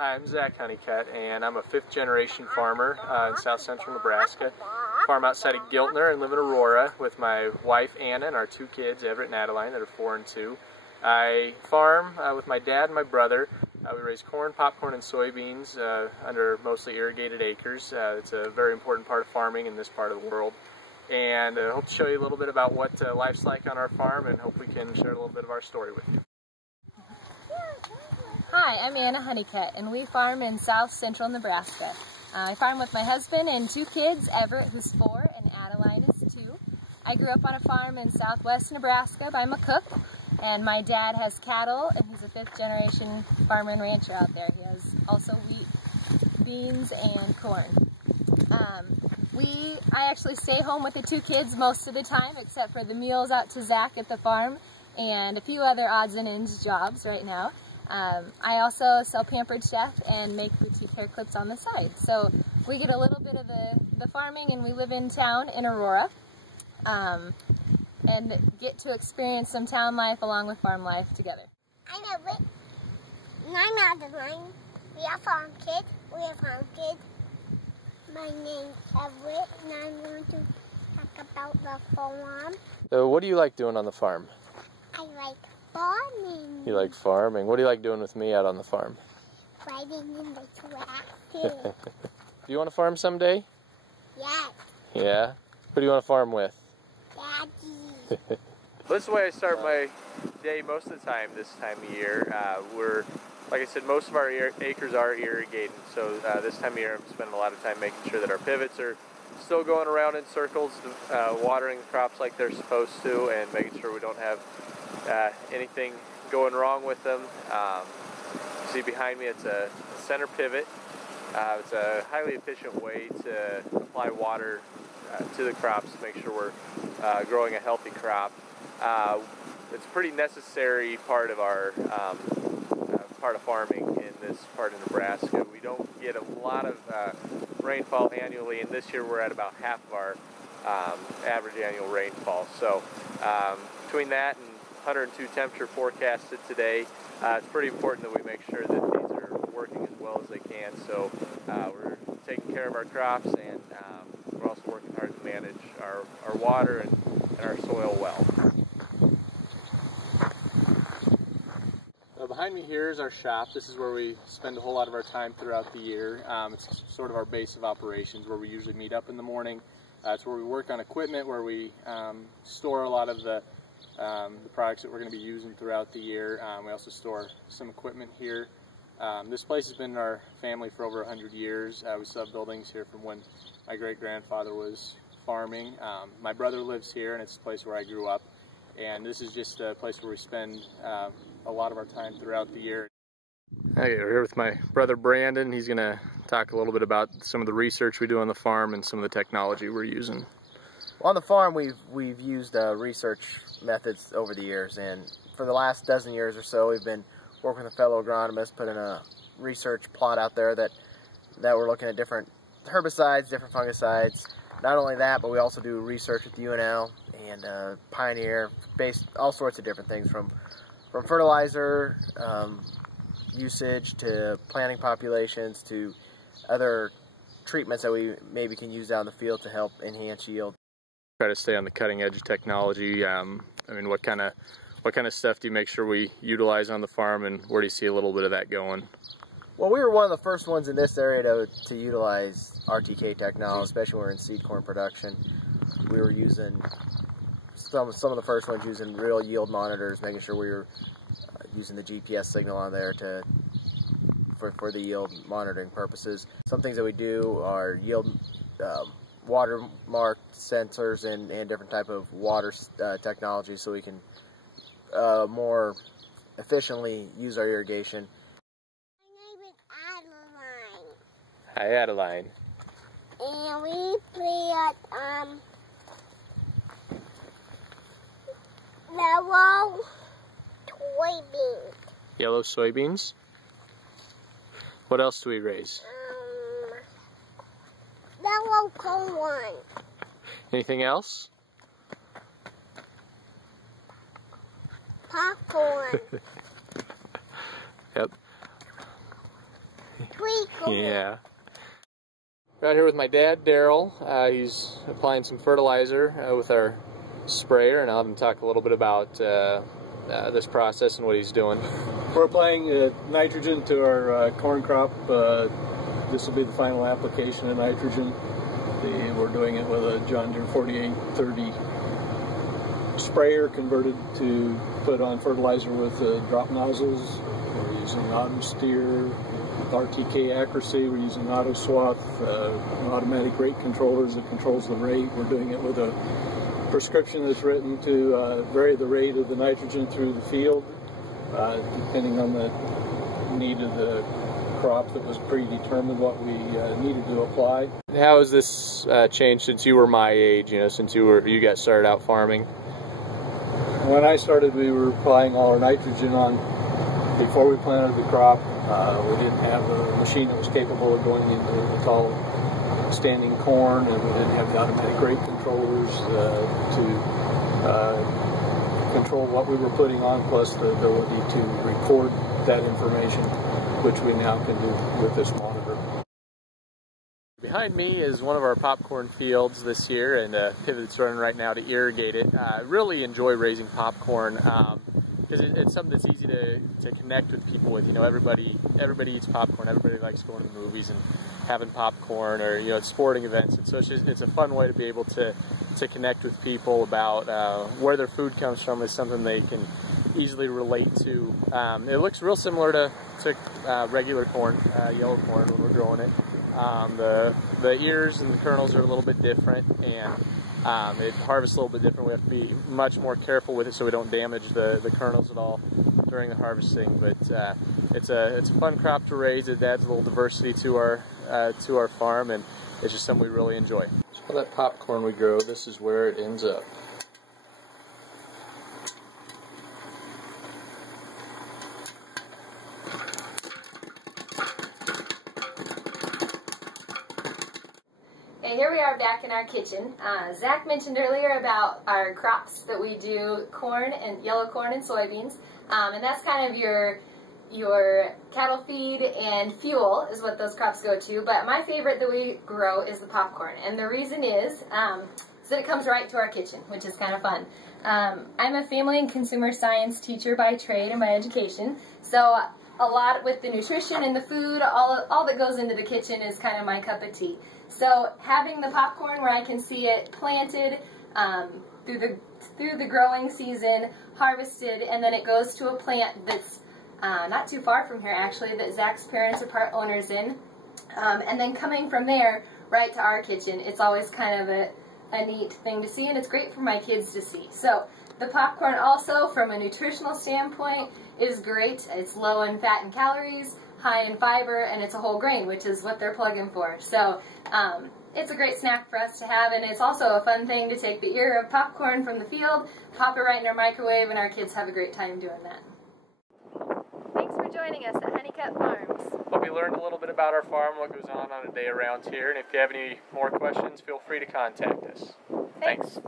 Hi, I'm Zach Hunnicutt, and I'm a fifth-generation farmer in south central Nebraska. Farm outside of Giltner and live in Aurora with my wife Anna and our two kids, Everett and Adeline, that are 4 and 2. I farm with my dad and my brother. We raise corn, popcorn, and soybeans under mostly irrigated acres. It's a very important part of farming in this part of the world. And I hope to show you a little bit about what life's like on our farm, and hope we can share a little bit of our story with you. Hi, I'm Anna Hunnicutt, and we farm in south central Nebraska. I farm with my husband and 2 kids, Everett, who's 4, and Adeline is 2. I grew up on a farm in southwest Nebraska by McCook, and my dad has cattle, and he's a 5th-generation farmer and rancher out there. He has also wheat, beans, and corn. I actually stay home with the 2 kids most of the time, except for the meals out to Zach at the farm, and a few other odds and ends jobs right now. I also sell Pampered Chef and make boutique hair clips on the side. So we get a little bit of the farming, and we live in town in Aurora, and get to experience some town life along with farm life together. I'm Everett, and I'm Adeline. We are farm kids. My name's Everett, and I'm going to talk about the farm. So what do you like doing on the farm? I like farming. You like farming. What do you like doing with me out on the farm? Riding in the tractor. Do you want to farm someday? Yes. Yeah? Who do you want to farm with? Daddy. This is the way I start my day most of the time this time of year. Like I said, most of our acres are irrigated, so this time of year I'm spending a lot of time making sure that our pivots are still going around in circles, watering the crops like they're supposed to, and making sure we don't have anything going wrong with them. You see behind me, it's a center pivot. It's a highly efficient way to apply water to the crops to make sure we're growing a healthy crop. It's a pretty necessary part of our part of farming in this part of Nebraska. We don't get a lot of rainfall annually, and this year we're at about half of our average annual rainfall. So between that and 102 temperature forecasted today, it's pretty important that we make sure that these are working as well as they can. So we're taking care of our crops, and we're also working hard to manage our water and our soil well. Behind me here is our shop. This is where we spend a whole lot of our time throughout the year. It's sort of our base of operations, where we usually meet up in the morning. It's where we work on equipment, where we store a lot of the products that we're going to be using throughout the year. We also store some equipment here. This place has been in our family for over 100 years. We still have buildings here from when my great-grandfather was farming. My brother lives here, and it's a place where I grew up. And this is just a place where we spend a lot of our time throughout the year. Okay, we're here with my brother Brandon. He's going to talk a little bit about some of the research we do on the farm and some of the technology we're using. Well, on the farm, we've used research methods over the years, and for the last dozen years or so, we've been working with a fellow agronomist, putting a research plot out there that we're looking at different herbicides, different fungicides. Not only that, but we also do research with UNL and Pioneer, based all sorts of different things, from fertilizer usage to planting populations to other treatments that we maybe can use out in the field to help enhance yield. Try to stay on the cutting edge of technology. I mean, what kind of stuff do you make sure we utilize on the farm, and where do you see a little bit of that going? Well, we were one of the first ones in this area to utilize RTK technology, especially when we're in seed corn production. We were using some of the first ones using real yield monitors, making sure we were using the GPS signal on there for the yield monitoring purposes. Some things that we do are yield watermark sensors and different type of water technology, so we can more efficiently use our irrigation. Hi, Adeline. And we plant yellow soybeans. Yellow soybeans? What else do we raise? Yellow corn. Anything else? Popcorn. Yep. Come here. Yeah. Right here with my dad, Daryl. He's applying some fertilizer with our sprayer, and I'll have him talk a little bit about this process and what he's doing. We're applying nitrogen to our corn crop. This will be the final application of nitrogen. We're doing it with a John Deere 4830 sprayer converted to put on fertilizer with drop nozzles. We're using auto steer, RTK accuracy. We're using auto swath, automatic rate controllers that controls the rate. We're doing it with a prescription that's written to vary the rate of the nitrogen through the field, depending on the need of the crop that was predetermined what we needed to apply. How has this changed since you were my age? You know, since you got started out farming. When I started, we were applying all our nitrogen on before we planted the crop. We didn't have a machine that was capable of going into the tall standing corn, and we didn't have the automatic rate controllers to control what we were putting on, plus the ability to record that information, which we now can do with this monitor. Behind me is one of our popcorn fields this year, and a pivot that's running right now to irrigate it. I really enjoy raising popcorn because it's something that's easy to connect with people with. You know, everybody eats popcorn. Everybody likes going to the movies and having popcorn, or at sporting events. And so it's a fun way to be able to connect with people about where their food comes from. Is something they can easily relate to. It looks real similar to regular corn, yellow corn when we're growing it. The ears and the kernels are a little bit different, and it harvests a little bit different. We have to be much more careful with it so we don't damage the kernels at all during the harvesting. But it's a fun crop to raise. It adds a little diversity to our farm, and it's just something we really enjoy. So that popcorn we grow, this is where it ends up. Okay, here we are back in our kitchen. Zach mentioned earlier about our crops that we do corn and yellow corn and soybeans, and that's kind of your cattle feed and fuel is what those crops go to. But my favorite that we grow is the popcorn, and the reason is that it comes right to our kitchen, which is kind of fun. I'm a family and consumer science teacher by trade and by education, so a lot with the nutrition and the food, all that goes into the kitchen is kind of my cup of tea. So having the popcorn where I can see it planted through the growing season, harvested, and then it goes to a plant that's not too far from here actually, that Zach's parents are part owners in, and then coming from there right to our kitchen, it's always kind of a neat thing to see, and it's great for my kids to see. So the popcorn also, from a nutritional standpoint, is great. It's low in fat and calories, high in fiber, and it's a whole grain, which is what they're plugging for. So it's a great snack for us to have, and it's also a fun thing to take the ear of popcorn from the field, pop it right in our microwave, and our kids have a great time doing that. Thanks for joining us at Hunnicutt Farms. Hope you learned a little bit about our farm, what goes on a day around here, and if you have any more questions, feel free to contact us. Thanks.